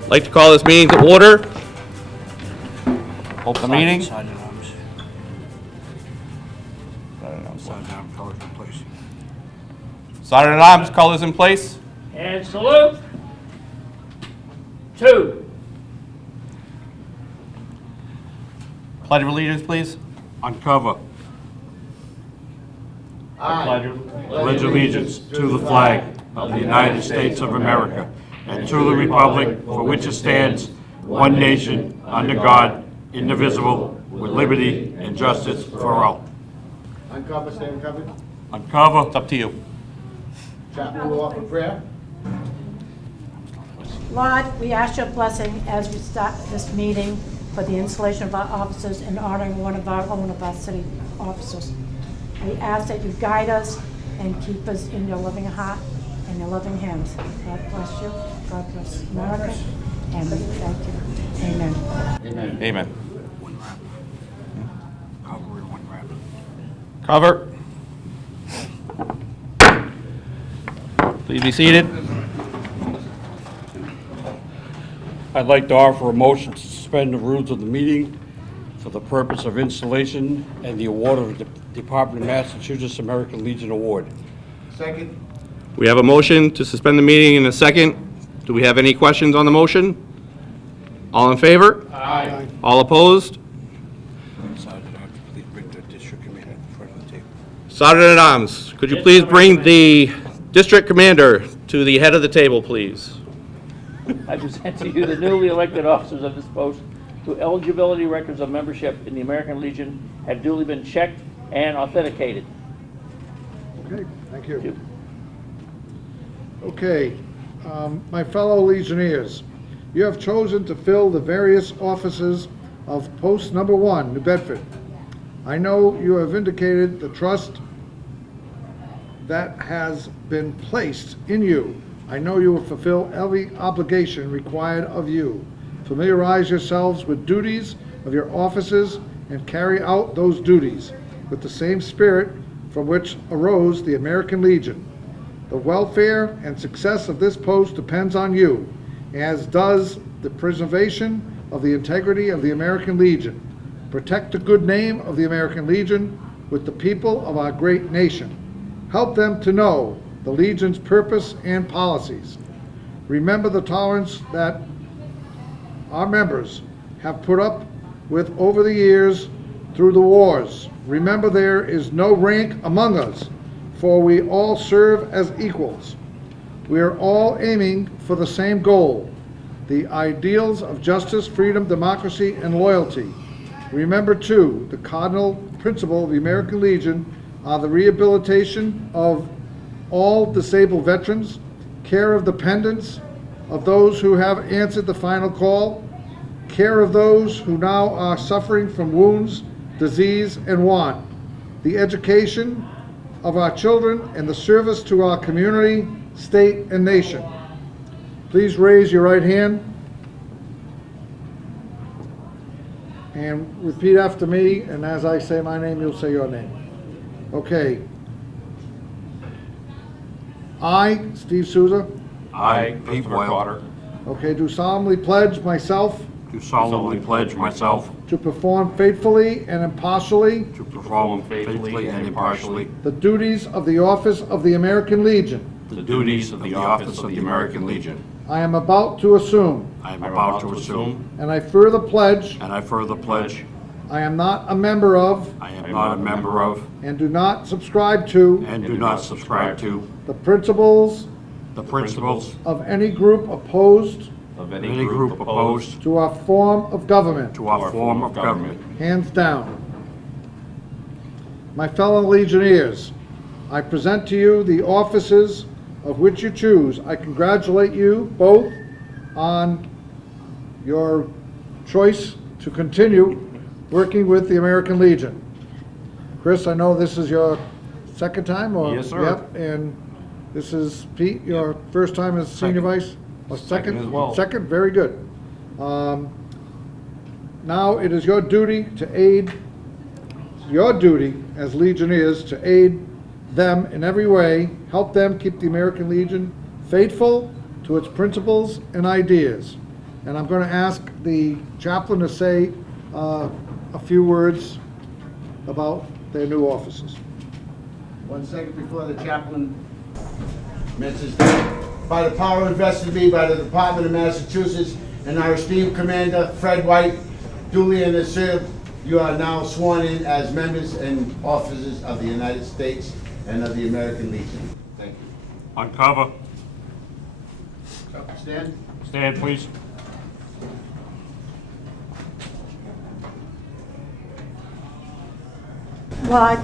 I'd like to call this meeting to order. Open the meeting. Sergeant Sergeant at Arms, colors in place. And salute. 2. Pledge of allegiance, please. Uncover. Pledge allegiance to the flag of the United States of America and to the republic for which it stands, one nation, under God, indivisible, with liberty and justice for all. Uncover, stay uncovered. Uncover. It's up to you. Chapel will offer prayer. Lord, we ask your blessing as we start this meeting for the installation of our officers and honoring one of our city officers. We ask that you guide us and keep us in your loving heart and your loving hands. God bless you. God bless America. And we thank you. Amen. Amen. Cover and one wrap. Cover. Please be seated. I'd like to offer a motion to suspend the rules of the meeting for the purpose of installation and the award of the Department of Massachusetts American Legion Award. Second. We have a motion to suspend the meeting in a second. Do we have any questions on the motion? All in favor? Aye. All opposed? Sergeant Arms, please bring the district commander in front of the table. Sergeant at Arms, could you please bring the district commander to the head of the table, please? I present to you the newly elected officers of this post whose eligibility records of membership in the American Legion have duly been checked and authenticated. Okay, thank you. Thank you. Okay, my fellow Legionnaires, you have chosen to fill the various offices of Post Number 1, New Bedford. I know you have indicated the trust that has been placed in you. I know you will fulfill every obligation required of you. Familiarize yourselves with duties of your offices and carry out those duties with the same spirit from which arose the American Legion. The welfare and success of this post depends on you, as does the preservation of the integrity of the American Legion. Protect the good name of the American Legion with the people of our great nation. Help them to know the Legion's purpose and policies. Remember the tolerance that our members have put up with over the years through the wars. Remember there is no rank among us, for we all serve as equals. We are all aiming for the same goal, the ideals of justice, freedom, democracy, and loyalty. Remember too, the cardinal principle of the American Legion are the rehabilitation of all disabled veterans, care of dependents, of those who have answered the final call, care of those who now are suffering from wounds, disease, and want, the education of our children, and the service to our community, state, and nation. Please raise your right hand and repeat after me, and as I say my name, you'll say your name. Okay. I, Steve Souza, I, Pete Boyle, okay, do solemnly pledge myself do solemnly pledge myself to perform faithfully and impartially to perform faithfully and impartially the duties of the office of the American Legion the duties of the office of the American Legion. I am about to assume, I am about to assume, and I further pledge and I further pledge, I am not a member of I am not a member of, and do not subscribe to and do not subscribe to, the principles the principles of any group opposed of any group opposed to our form of government, to our form of government. hands down. My fellow Legionnaires, I present to you the offices of which you choose. I congratulate you both on your choice to continue working with the American Legion. Chris, I know this is your second time, or? Yes, sir. Yep, and this is Pete, your first time as senior vice? Or second? as well. Second, very good. Now it is your duty as Legionnaires to aid them in every way, help them keep the American Legion faithful to its principles and ideas. And I'm going to ask the chaplain to say a few words about their new officers. 1 second before the chaplain mentions that. By the power invested in me by the Department of Massachusetts and our esteemed Commander, Fred White, duly and served, you are now sworn in as members and officers of the United States and of the American Legion. Thank you. Uncover. Stand. Stand, please. Lord,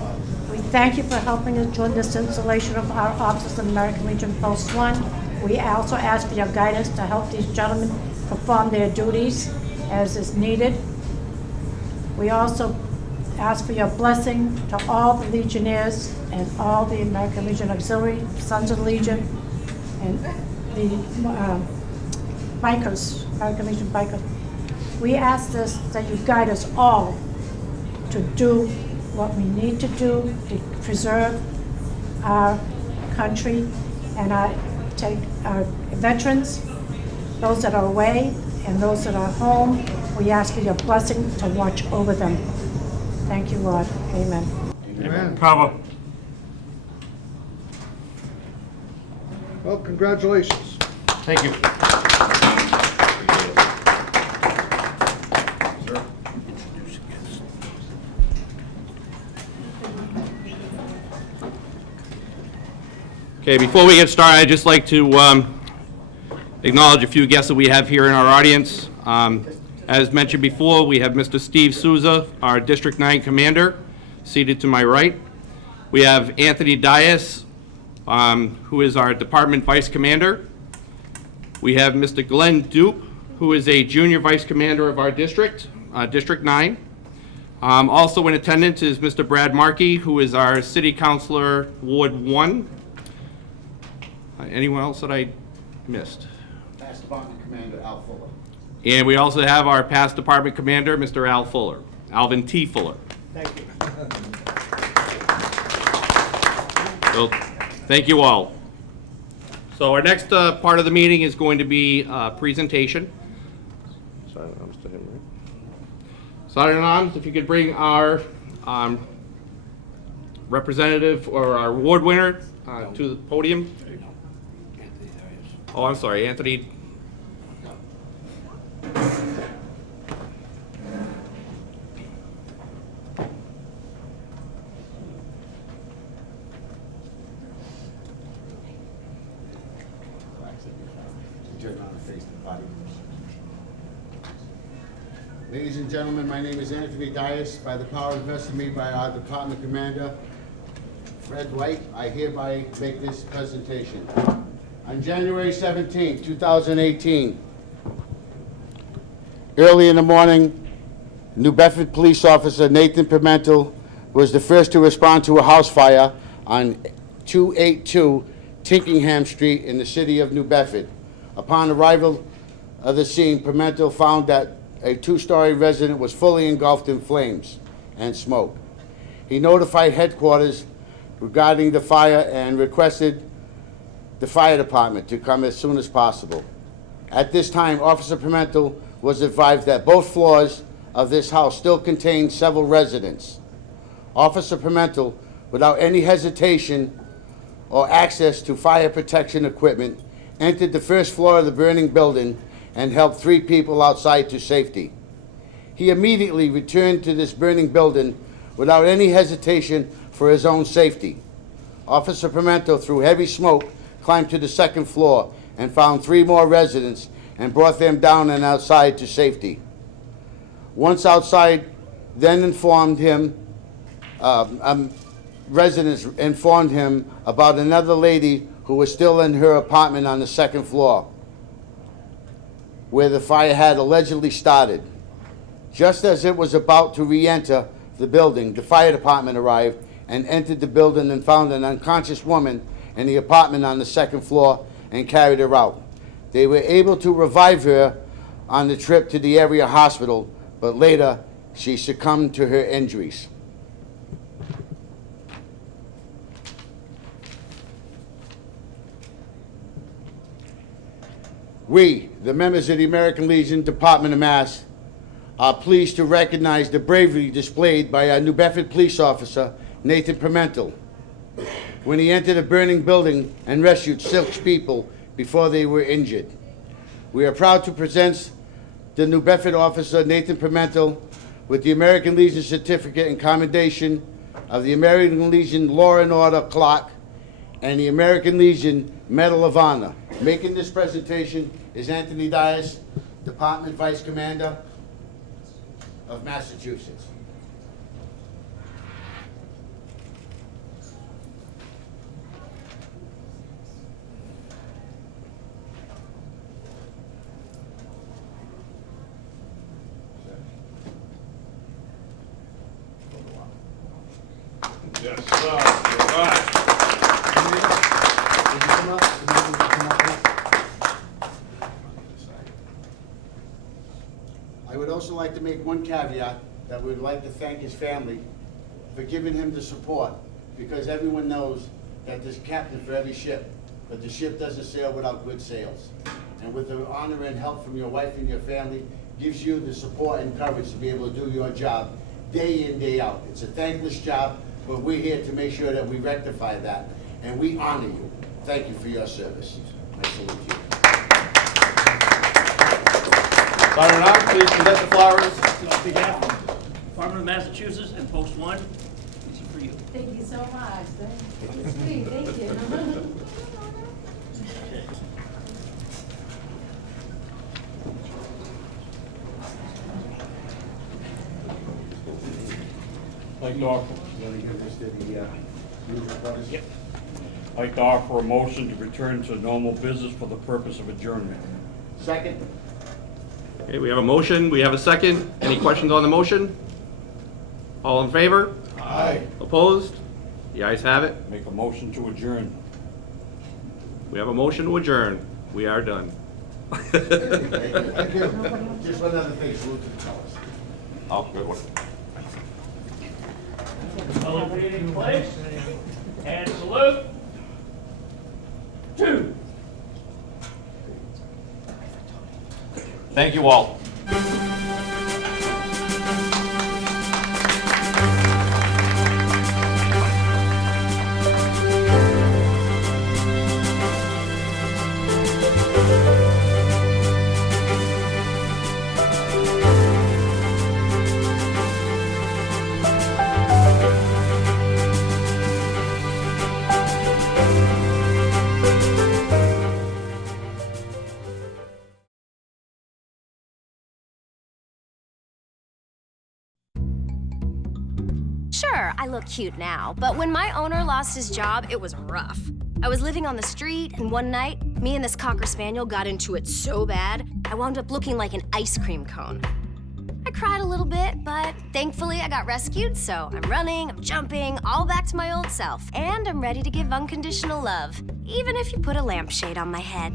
we thank you for helping us during this installation of our officers in American Legion Post 1. We also ask for your guidance to help these gentlemen perform their duties as is needed. We also ask for your blessing to all the Legionnaires and all the American Legion Auxiliary, Sons of the Legion, and the bikers, American Legion bikers. We ask this, that you guide us all to do what we need to do to preserve our country and our veterans, those that are away and those that are home. We ask for your blessing to watch over them. Thank you, Lord. Amen. Amen. Cover. Well, congratulations. Thank you. Okay, before we get started, I'd just like to acknowledge a few guests that we have here in our audience. As mentioned before, we have Mr. Steve Souza, our District 9 Commander, seated to my right. We have Anthony Dias, who is our Department Vice Commander. We have Mr. Glenn Dupe, who is a Junior Vice Commander of our district, District 9. Also in attendance is Mr. Brad Markey, who is our City Councilor, Ward 1. Anyone else that I missed? Past Department Commander Al Fuller. And we also have our past department commander, Mr. Al Fuller, Alvin T. Fuller. Thank you. So, thank you all. So our next part of the meeting is going to be presentation. Sergeant Arms to him, right? Sergeant Arms, if you could bring our representative or our award winner to the podium. Oh, I'm sorry, Anthony. Ladies and gentlemen, my name is Anthony Dias. By the power invested in me by our Department Commander, Fred White, I hereby make this presentation. On January 17, 2018, early in the morning, New Bedford Police Officer Nathan Pimental was the first to respond to a house fire on 282 Tinkingham Street in the city of New Bedford. Upon arrival of the scene, Pimental found that a two-story residence was fully engulfed in flames and smoke. He notified headquarters regarding the fire and requested the fire department to come as soon as possible. At this time, Officer Pimental was advised that both floors of this house still contained several residents. Officer Pimental, without any hesitation or access to fire protection equipment, entered the first floor of the burning building and helped 3 people outside to safety. He immediately returned to this burning building without any hesitation for his own safety. Officer Pimental, through heavy smoke, climbed to the 2nd floor and found 3 more residents and brought them down and outside to safety. Once outside, residents informed him about another lady who was still in her apartment on the 2nd floor, where the fire had allegedly started. Just as it was about to re-enter the building, the fire department arrived and entered the building and found an unconscious woman in the apartment on the 2nd floor and carried her out. They were able to revive her on the trip to the area hospital, but later she succumbed to her injuries. We, the members of the American Legion Department of Mass, are pleased to recognize the bravery displayed by our New Bedford police officer, Nathan Pimental, when he entered a burning building and rescued 6 people before they were injured. We are proud to present the New Bedford officer, Nathan Pimental, with the American Legion Certificate in Commendation of the American Legion Law and Order Clock and the American Legion Medal of Honor. Making this presentation is Anthony Dias, Department Vice Commander of Massachusetts. Yes, sir. All right. I would also like to make one caveat that we would like to thank his family for giving him the support, because everyone knows that there's a captain for every ship, but the ship doesn't sail without good sails. And with the honor and help from your wife and your family, gives you the support and courage to be able to do your job day in, day out. It's a thankless job, but we're here to make sure that we rectify that, and we honor you. Thank you for your service. I salute you. Sergeant Arm, please present the flowers. On behalf of the Department of Massachusetts and Post 1, these are for you. Thank you so much. That's sweet, thank you. I'd like to offer a motion to return to normal business for the purpose of adjournment. Second? Okay, we have a motion, we have a second. Any questions on the motion? All in favor? Aye. Opposed? The ayes have it. Make a motion to adjourn. We have a motion to adjourn. We are done. Thank you. Just one other thing, salute to the colors. Oh, good one. Celebrating place, and salute. 2. Thank you all. Sure, I look cute now, but when my owner lost his job, it was rough. I was living on the street, and one night, me and this Cocker Spaniel got into it so bad, I wound up looking like an ice cream cone. I cried a little bit, but thankfully I got rescued, so I'm running, I'm jumping, all back to my old self, and I'm ready to give unconditional love, even if you put a lampshade on my head.